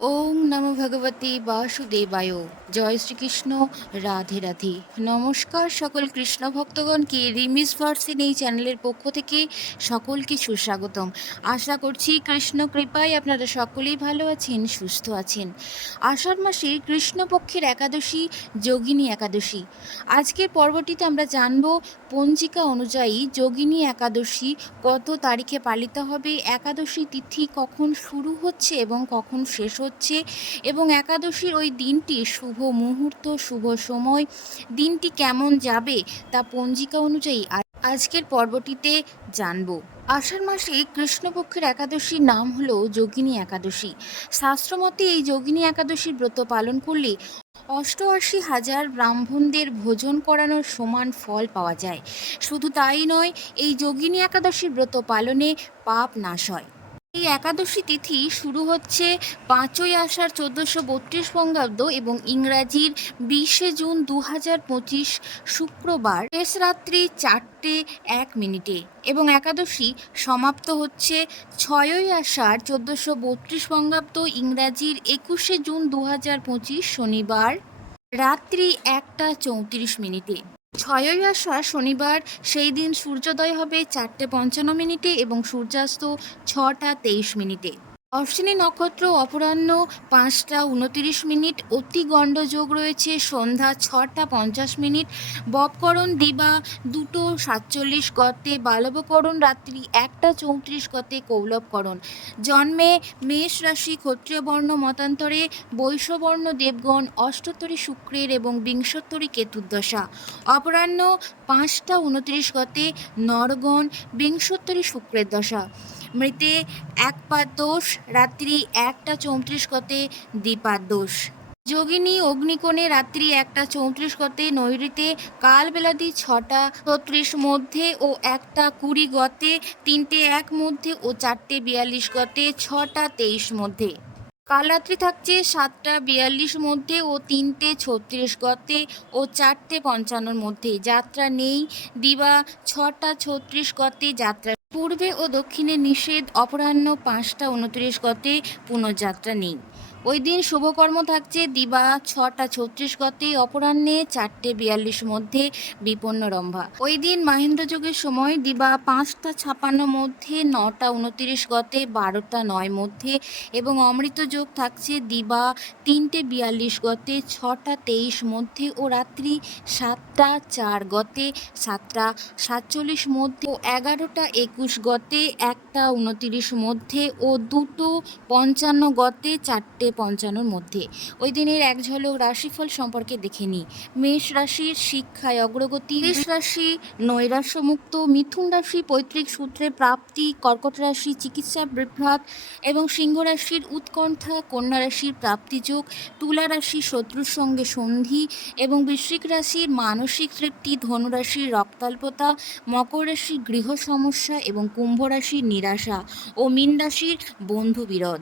ওম নমো ভগবতী বাসুদেবায়। জয় শ্রীকৃষ্ণ। রাধে রাধে। নমস্কার সকল কৃষ্ণ ভক্তগণকে রিমিস ভার্সিন এই চ্যানেলের পক্ষ থেকে সকলকে সুস্বাগতম। আশা করছি কৃষ্ণ কৃপায় আপনারা সকলেই ভালো আছেন, সুস্থ আছেন। আষাঢ় মাসে কৃষ্ণপক্ষের একাদশী, যোগিনী একাদশী। আজকের পর্বটিতে আমরা জানব পঞ্জিকা অনুযায়ী যোগিনী একাদশী কত তারিখে পালিত হবে, একাদশী তিথি কখন শুরু হচ্ছে এবং কখন শেষ হচ্ছে এবং একাদশীর ওই দিনটি শুভ মুহূর্ত, শুভ সময়। দিনটি কেমন যাবে তা পঞ্জিকা অনুযায়ী আজকের পর্বটিতে জানব। আষাঢ় মাসে কৃষ্ণপক্ষের একাদশীর নাম হল যোগিনী একাদশী। শাস্ত্রমতে এই যোগিনী একাদশীর ব্রত পালন করলে অষ্টআশি হাজার ব্রাহ্মণদের ভোজন করানোর সমান ফল পাওয়া যায়। শুধু তাই নয়, এই যোগিনী একাদশীর ব্রত পালনে পাপ নাশ হয়। এই একাদশী তিথি শুরু হচ্ছে পাঁচই আষাঢ় চোদ্দোশো বত্রিশ বঙ্গাব্দ এবং ইংরাজির বিশে জুন দু হাজার পঁচিশ শুক্রবার শেষ রাত্রি চারটে এক মিনিটে এবং একাদশী সমাপ্ত হচ্ছে ছয়ই আষাঢ় চোদ্দোশো বত্রিশ বঙ্গাব্দ ইংরাজির একুশে জুন দু হাজার পঁচিশ শনিবার রাত্রি একটা চৌত্রিশ মিনিটে। ছয়ই আষাঢ় শনিবার সেই দিন সূর্যোদয় হবে চারটে পঞ্চান্ন মিনিটে এবং সূর্যাস্ত ছটা তেইশ মিনিটে। অশ্বিনী নক্ষত্র অপরাহ্ন পাঁচটা উনতিরিশ মিনিট, অতি গণ্ডযোগ রয়েছে সন্ধ্যা ছটা পঞ্চাশ মিনিট, বপকরণ দিবা দুটো সাতচল্লিশ গতে, বালবকরণ রাত্রি একটা চৌত্রিশ গতে, কৌলবকরণ। জন্মে মেষ রাশি ক্ষত্রিয় বর্ণ মতান্তরে বৈশ্যবর্ণ দেবগণ অষ্টোত্তরী শুক্রের এবং বিংশোত্তরী কেতুর্দশা। অপরাহ্ন পাঁচটা উনত্রিশ গতে, নরগণ বিংশোত্তরী শুক্রের দশা। মৃতে এক দোষ, রাত্রি একটা চৌত্রিশ গতে দ্বিপাদ দোষ। যোগিনী অগ্নিকোণে রাত্রি একটা চৌত্রিশ গতে নৈরিতে কালবেলাদি ছটা ছত্রিশ মধ্যে ও একটা কুড়ি গতে তিনটে এক মধ্যে ও চারটে বিয়াল্লিশ গতে ছটা তেইশ মধ্যে। কাল রাত্রি থাকছে সাতটা বিয়াল্লিশ মধ্যে ও তিনটে ছত্রিশ গতে ও চারটে পঞ্চান্নর মধ্যে। যাত্রা নেই, দিবা ছটা ছত্রিশ গতে যাত্রা পূর্বে ও দক্ষিণে নিষেধ অপরাহ্ন পাঁচটা উনত্রিশ গতে পুনঃযাত্রা নেই। ওই দিন শুভকর্ম থাকছে দিবা ছটা ছত্রিশ গতে, অপরাহ্নে চারটে বিয়াল্লিশ মধ্যে বিপন্ন রম্ভা। ওই দিন মাহেন্দ্র যুগের সময় দিবা পাঁচটা ছাপান্ন মধ্যে, নটা উনত্রিশ গতে, বারোটা নয় মধ্যে এবং অমৃত যোগ থাকছে দিবা তিনটে বিয়াল্লিশ গতে, ছটা তেইশ মধ্যে ও রাত্রি সাতটা চার গতে, সাতটা সাতচল্লিশ মধ্যে ও এগারোটা একুশ গতে, একটা উনতিরিশ মধ্যে ও দুটো পঞ্চান্ন গতে, চারটে পঞ্চান্নর মধ্যে। ওই দিনের এক ঝলক রাশিফল সম্পর্কে দেখে নিই। মেষ রাশির শিক্ষায় অগ্রগতি, মেষ রাশি নৈরাশ্যমুক্ত, মিথুন রাশি পৈতৃক সূত্রে প্রাপ্তি, কর্কট রাশি চিকিৎসা বিভ্রাত এবং সিংহ রাশির উৎকণ্ঠা, কন্যা রাশির প্রাপ্তিযোগ তুলা রাশি শত্রুর সঙ্গে সন্ধি এবং বৃশ্চিক রাশির মানসিক তৃপ্তি ধনুরাশির রক্তাল্পতা, মকর রাশির গৃহ সমস্যা এবং কুম্ভ রাশির নিরাশা ও মীন রাশির বন্ধু বিরোধ।